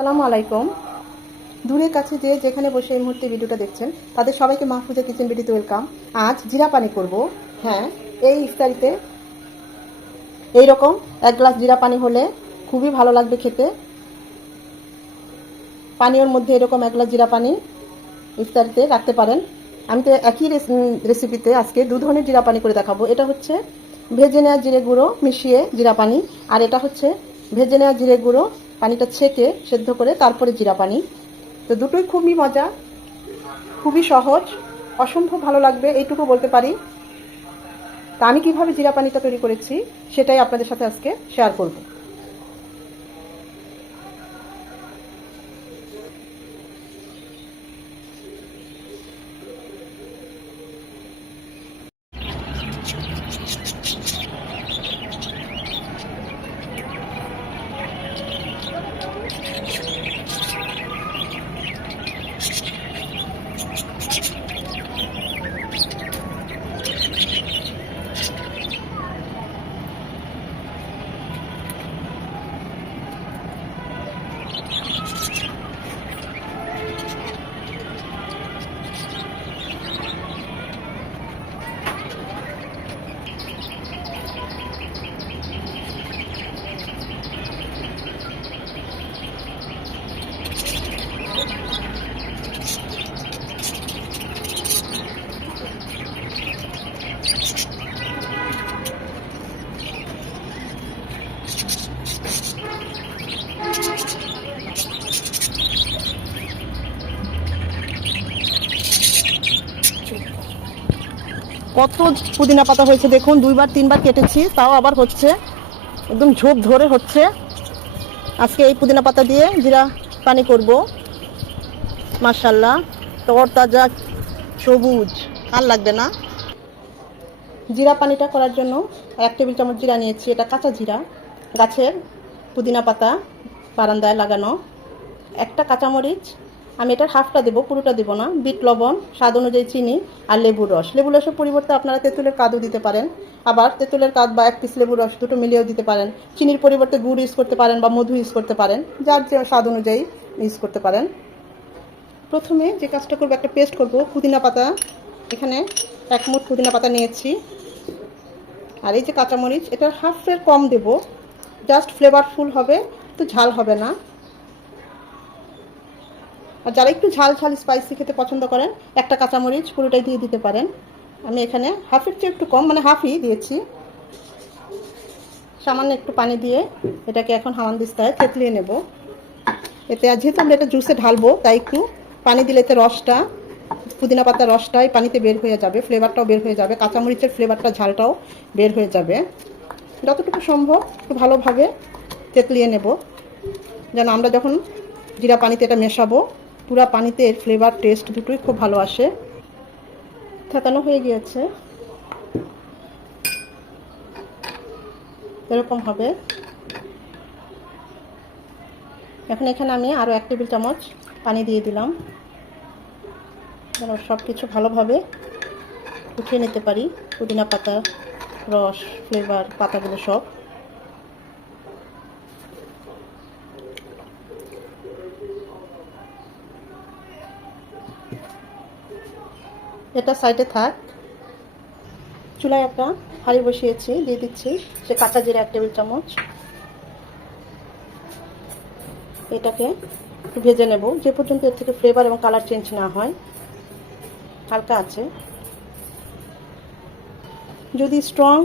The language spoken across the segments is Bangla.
আসসালামু আলাইকুম। দূরে কাছে যে যেখানে বসে এই মুহূর্তে ভিডিওটা দেখছেন তাদের সবাইকে মাহফুজা কিচেন ভিডিওতে ওয়েলকাম। আজ জিরা পানি করব। হ্যাঁ, এই ইফতারিতে এইরকম এক গ্লাস জিরা পানি হলে খুবই ভালো লাগবে খেতে। পানীয়র মধ্যে এরকম এক গ্লাস জিরা পানি ইফতারিতে রাখতে পারেন। আমি তো একই রেসিপিতে আজকে দু ধরনের জিরা পানি করে দেখাবো। এটা হচ্ছে ভেজে নেওয়া জিরে গুঁড়ো মিশিয়ে জিরা পানি, আর এটা হচ্ছে ভেজে নেওয়া জিরে গুঁড়ো পানিটা ছেঁকে সেদ্ধ করে তারপরে জিরা পানি। তো দুটোই খুবই মজা, খুবই সহজ, অসম্ভব ভালো লাগবে এইটুকু বলতে পারি। তা আমি কিভাবে জিরা পানিটা তৈরি করেছি সেটাই আপনাদের সাথে আজকে শেয়ার করব। কত পুদিনা পাতা হয়েছে দেখুন, 2-3বার কেটেছি, তাও আবার হচ্ছে, একদম ঝোপ ধরে হচ্ছে। আজকে এই পুদিনা পাতা দিয়ে জিরা পানি করব। মাশাআল্লাহ, তরতাজা সবুজ, আর লাগবে না। জিরা পানিটা করার জন্য 1 টেবিল চামচ জিরা নিয়েছি। এটা কাঁচা জিরা, গাছের পুদিনা পাতা, বারান্দায় লাগানো। একটা কাঁচামরিচ, আমি এটার হাফটা দেবো, পুরোটা দেবো না। বিট লবণ, স্বাদ অনুযায়ী চিনি, আর লেবুর রস। লেবুর রসের পরিবর্তে আপনারা তেঁতুলের কাদও দিতে পারেন। আবার তেঁতুলের কাদ বা 1 পিস লেবুর রস দুটো মিলিয়েও দিতে পারেন। চিনির পরিবর্তে গুড় ইউজ করতে পারেন বা মধু ইউজ করতে পারেন, যার যে স্বাদ অনুযায়ী ইউজ করতে পারেন। প্রথমে যে কাজটা করবো, একটা পেস্ট করব। পুদিনা পাতা, এখানে 1 মুঠ পুদিনা পাতা নিয়েছি। আর এই যে কাঁচামরিচ, এটার হাফের কম দেব, জাস্ট ফ্লেভারফুল হবে, তো ঝাল হবে না। আর যারা একটু ঝাল ঝাল স্পাইসি খেতে পছন্দ করেন, একটা কাঁচামরিচ পুরোটাই দিয়ে দিতে পারেন। আমি এখানে হাফের চেয়ে একটু কম, মানে হাফই দিয়েছি। সামান্য একটু পানি দিয়ে এটাকে এখন হামানদিস্তায় থেতলিয়ে নেব। এতে আর যেহেতু আমরা এটা জুসে ঢালবো, তাই একটু পানি দিলে এতে রসটা, পুদিনা পাতার রসটাই পানিতে বের হয়ে যাবে, ফ্লেভারটাও বের হয়ে যাবে, কাঁচামরিচের ফ্লেভারটা, ঝালটাও বের হয়ে যাবে। যতটুকু সম্ভব একটু ভালোভাবে থেতলিয়ে নেব, যেন আমরা যখন জিরা পানিতে এটা মেশাবো, পুরা পানিতে এর ফ্লেভার টেস্ট দুটোই খুব ভালো আসে। থেতানো হয়ে গিয়েছে, এরকম হবে। এখন এখানে আমি আরও 1 টেবিল চামচ পানি দিয়ে দিলাম, যেন সব কিছু ভালোভাবে উঠিয়ে নিতে পারি। পুদিনা পাতা, রস, ফ্লেভার, পাতাগুলো সব। এটা সাইডে থাক। চুলায় একটা হাঁড়ি বসিয়েছি, দিয়ে দিচ্ছি সে কাঁচা জিরা 1 টেবিল চামচ। এটাকে একটু ভেজে নেব, যে পর্যন্ত এর থেকে ফ্লেভার এবং কালার চেঞ্জ না হয়। হালকা আছে। যদি স্ট্রং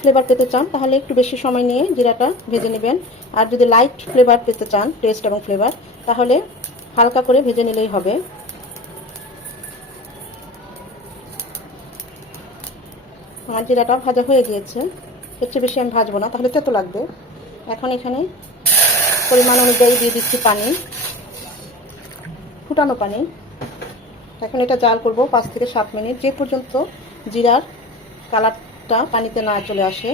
ফ্লেভার পেতে চান তাহলে একটু বেশি সময় নিয়ে জিরাটা ভেজে নেবেন। আর যদি লাইট ফ্লেভার পেতে চান, টেস্ট এবং ফ্লেভার, তাহলে হালকা করে ভেজে নিলেই হবে। আমার জিরাটা ভাজা হয়ে গিয়েছে, এর চেয়ে বেশি আমি ভাজবো না, তাহলে তেতো লাগবে। এখন এখানে পরিমাণ অনুযায়ী দিয়ে দিচ্ছি পানি, ফুটানো পানি। এখন এটা জাল করব 5 থেকে 7 মিনিট, যে পর্যন্ত জিরার কালারটা পানিতে না চলে আসে।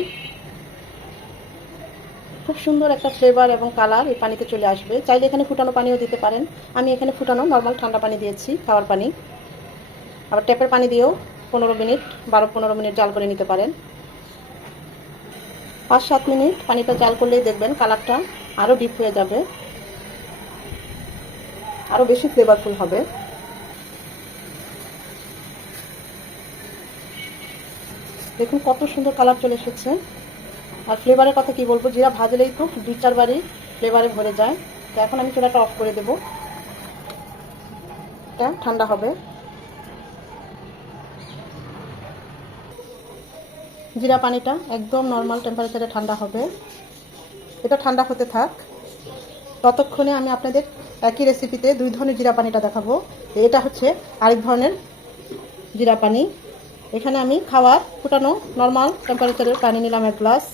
খুব সুন্দর একটা ফ্লেভার এবং কালার এই পানিতে চলে আসবে। চাইলে এখানে ফুটানো পানিও দিতে পারেন। আমি এখানে ফুটানো নর্মাল ঠান্ডা পানি দিয়েছি, খাওয়ার পানি। আবার ট্যাপের পানি দিয়েও 15 মিনিট, 12-15 মিনিট জাল করে নিতে পারেন। 5-7 মিনিট পানিটা জাল করলেই দেখবেন কালারটা আরও ডিপ হয়ে যাবে। আরও বেশি ফ্লেভারফুল হবে। দেখুন কত সুন্দর কালার চলে এসেছে। আর ফ্লেভারের কথা কি বলবো, জিরা ভাজলেই তো 2-4 বারই ফ্লেভারে ভরে যায়। তো এখন আমি চুলাটা অফ করে দেবো, এটা ঠান্ডা হবে। জিরা পানিটা একদম নর্মাল টেম্পারেচারে ঠান্ডা হবে, এটা ঠান্ডা হতে থাক। ততক্ষণে আমি আপনাদের একই রেসিপিতে 2 ধরনের জিরা পানিটা দেখাবো। এটা হচ্ছে আরেক ধরনের জিরা পানি। এখানে আমি খাওয়ার ফুটানো নর্মাল টেম্পারেচারের পানি নিলাম 1 গ্লাস।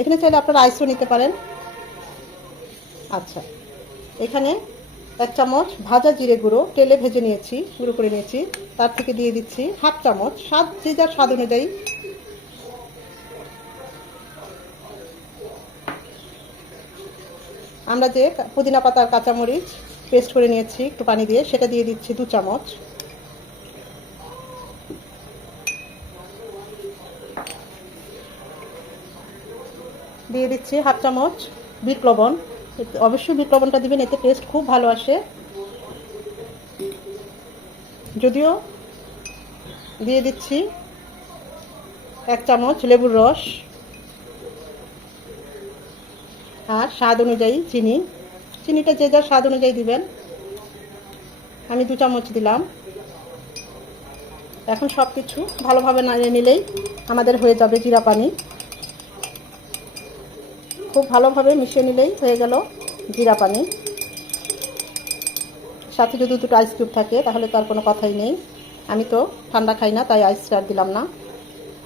এখানে চাইলে আপনারা আইসও নিতে পারেন। আচ্ছা, এখানে 1 চামচ ভাজা জিরে গুঁড়ো তেলে ভেজে নিয়েছি, গুঁড়ো করে নিয়েছি। তার থেকে দিয়ে দিচ্ছি 1/2 চামচ, যে যার স্বাদ অনুযায়ী। আমরা যে পুদিনা পাতার কাঁচামরিচ পেস্ট করে নিয়েছি একটু পানি দিয়ে, সেটা দিয়ে দিচ্ছি 2 চামচ। দিয়ে দিচ্ছি 1/2 চামচ বিট লবণ। অবশ্যই বিট লবণটা দিবেন, এতে টেস্ট খুব ভালো আসে। যদিও দিয়ে দিচ্ছি 1 চামচ লেবুর রস, আর স্বাদ অনুযায়ী চিনি। চিনিটা যে যার স্বাদ অনুযায়ী দিবেন, আমি 2 চামচ দিলাম। এখন সব কিছু ভালোভাবে নাড়িয়ে নিলেই আমাদের হয়ে যাবে জিরা পানি। খুব ভালোভাবে মিশিয়ে নিলেই হয়ে গেল জিরা পানি। সাথে যদি 2টো আইস কিউব থাকে তাহলে তো আর কোনো কথাই নেই। আমি তো ঠান্ডা খাই না, তাই আইস আর দিলাম না।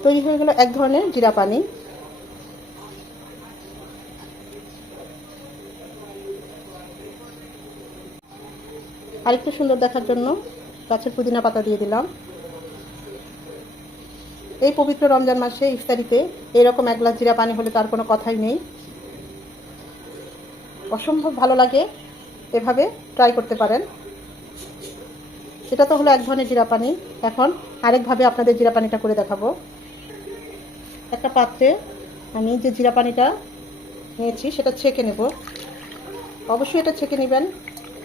তৈরি হয়ে গেল এক ধরনের জিরা পানি। আরেকটু সুন্দর দেখার জন্য গাছের পুদিনা পাতা দিয়ে দিলাম। এই পবিত্র রমজান মাসে ইফতারিতে এরকম 1 গ্লাস জিরা পানি হলে তার কোনো কথাই নেই। অসম্ভব ভালো লাগে, এভাবে ট্রাই করতে পারেন। এটা তো হলো এক ধরনের জিরা পানি। এখন আরেকভাবে আপনাদের জিরা পানিটা করে দেখাবো। একটা পাত্রে আমি যে জিরা পানিটা নিয়েছি সেটা ছেঁকে নেব। অবশ্যই এটা ছেঁকে নেবেন,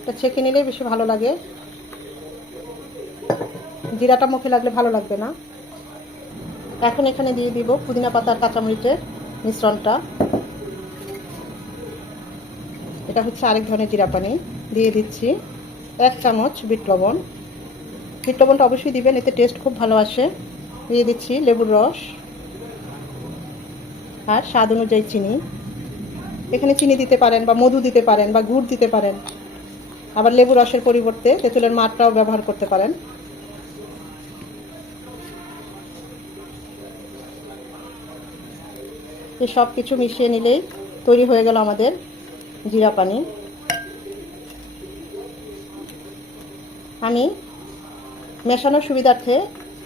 এটা ছেঁকে নিলেই বেশি ভালো লাগে। জিরাটা মুখে লাগলে ভালো লাগবে না। এখন এখানে দিয়ে দিব পুদিনা পাতা আর কাঁচামরিচের মিশ্রণটা। এটা হচ্ছে আরেক ধরনের জিরা পানি। দিয়ে দিচ্ছি 1 চামচ বিট লবণ। বিট লবণটা অবশ্যই দিবেন, এতে টেস্ট খুব ভালো আসে। দিয়ে দিচ্ছি লেবুর রস আর স্বাদ অনুযায়ী চিনি। এখানে চিনি দিতে পারেন, বা মধু দিতে পারেন, বা গুড় দিতে পারেন। আবার লেবু রসের পরিবর্তে তেঁতুলের মাঠটাও ব্যবহার করতে পারেন। এই সব কিছু মিশিয়ে নিলেই তৈরি হয়ে গেল আমাদের জিরা পানি। আমি মেশানোর সুবিধার্থে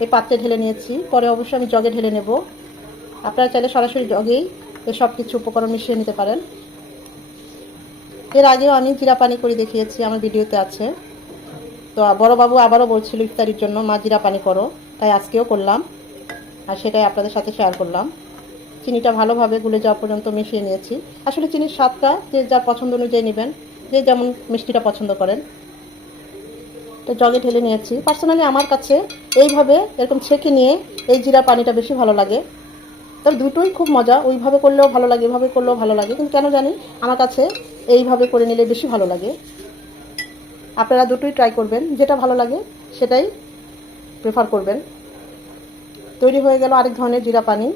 এই পাত্রে ঢেলে নিয়েছি, পরে অবশ্যই আমি জগে ঢেলে নেব। আপনারা চাইলে সরাসরি জগেই এই সব কিছু উপকরণ মিশিয়ে নিতে পারেন। এর আগেও আমি জিরা পানি করে দেখিয়েছি, আমার ভিডিওতে আছে। তো বড় বাবু আবারও বলছিল ইফতারির জন্য মা জিরা পানি করো, তাই আজকেও করলাম, আর সেটাই আপনাদের সাথে শেয়ার করলাম। চিনিটা ভালোভাবে গুলে যাওয়া পর্যন্ত মিশিয়ে নিয়েছি। আসলে চিনির স্বাদটা যে যার পছন্দ অনুযায়ী নেবেন, যে যেমন মিষ্টিটা পছন্দ করেন। তো জগে ঢেলে নিয়েছি। পার্সোনালি আমার কাছে এইভাবে এরকম ছেঁকে নিয়ে এই জিরা পানিটা বেশি ভালো লাগে। তবে দুটোই খুব মজা, ওইভাবে করলেও ভালো লাগে, এভাবে করলেও ভালো লাগে, কিন্তু কেন জানি আমার কাছে এইভাবে করে নিলে বেশি ভালো লাগে। আপনারা দুটোই ট্রাই করবেন, যেটা ভালো লাগে সেটাই প্রেফার করবেন। তৈরি হয়ে গেল আরেক ধরনের জিরা পানি,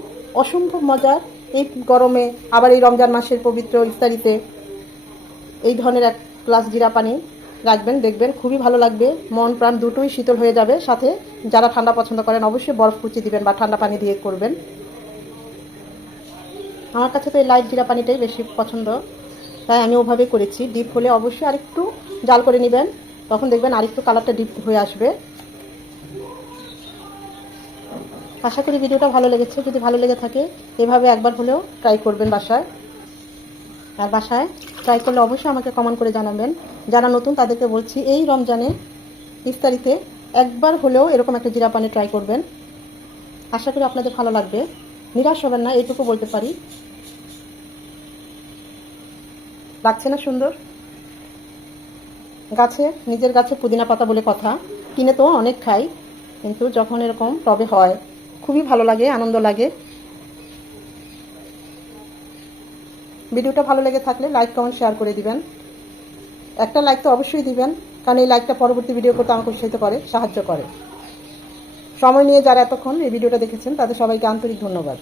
অসম্ভব মজার। এই গরমে আবার এই রমজান মাসের পবিত্র ইফতারিতে এই ধরনের 1 গ্লাস জিরা পানি রাখবেন, দেখবেন খুবই ভালো লাগবে। মন প্রাণ দুটোই শীতল হয়ে যাবে। সাথে যারা ঠান্ডা পছন্দ করেন অবশ্যই বরফ কুচি দিবেন বা ঠান্ডা পানি দিয়ে করবেন। আমার কাছে তো এই লাইট জিরা পানিটাই বেশি পছন্দ, তাই আমি ওভাবেই করেছি। ডিপ হলে অবশ্যই আরেকটু জাল করে নেবেন, তখন দেখবেন আরেকটু কালারটা ডিপ হয়ে আসবে। আশা করি ভিডিওটা ভালো লেগেছে। যদি ভালো লেগে থাকে এভাবে একবার হলেও ট্রাই করবেন বাসায়। আর বাসায় ট্রাই করলে অবশ্যই আমাকে কমেন্ট করে জানাবেন। যারা নতুন তাদেরকে বলছি, এই রমজানে ইফতারিতে একবার হলেও এরকম একটা জিরা পানি ট্রাই করবেন। আশা করি আপনাদের ভালো লাগবে, নিরাশ হবেন না, এইটুকু বলতে পারি। লাগছে না সুন্দর? গাছে, নিজের গাছে পুদিনা পাতা বলে কথা। কিনে তো অনেক খাই, কিন্তু যখন এরকম টবে হয় খুবই ভালো লাগে, আনন্দ লাগে। ভিডিওটা ভালো লেগে থাকলে লাইক, কমেন্ট, শেয়ার করে দিবেন। একটা লাইক তো অবশ্যই দিবেন, কারণ এই লাইকটা পরবর্তী ভিডিও করতে আমাকে উৎসাহিত করে, সাহায্য করে। সময় নিয়ে যারা এতক্ষণ এই ভিডিওটা দেখেছেন তাদের সবাইকে আন্তরিক ধন্যবাদ।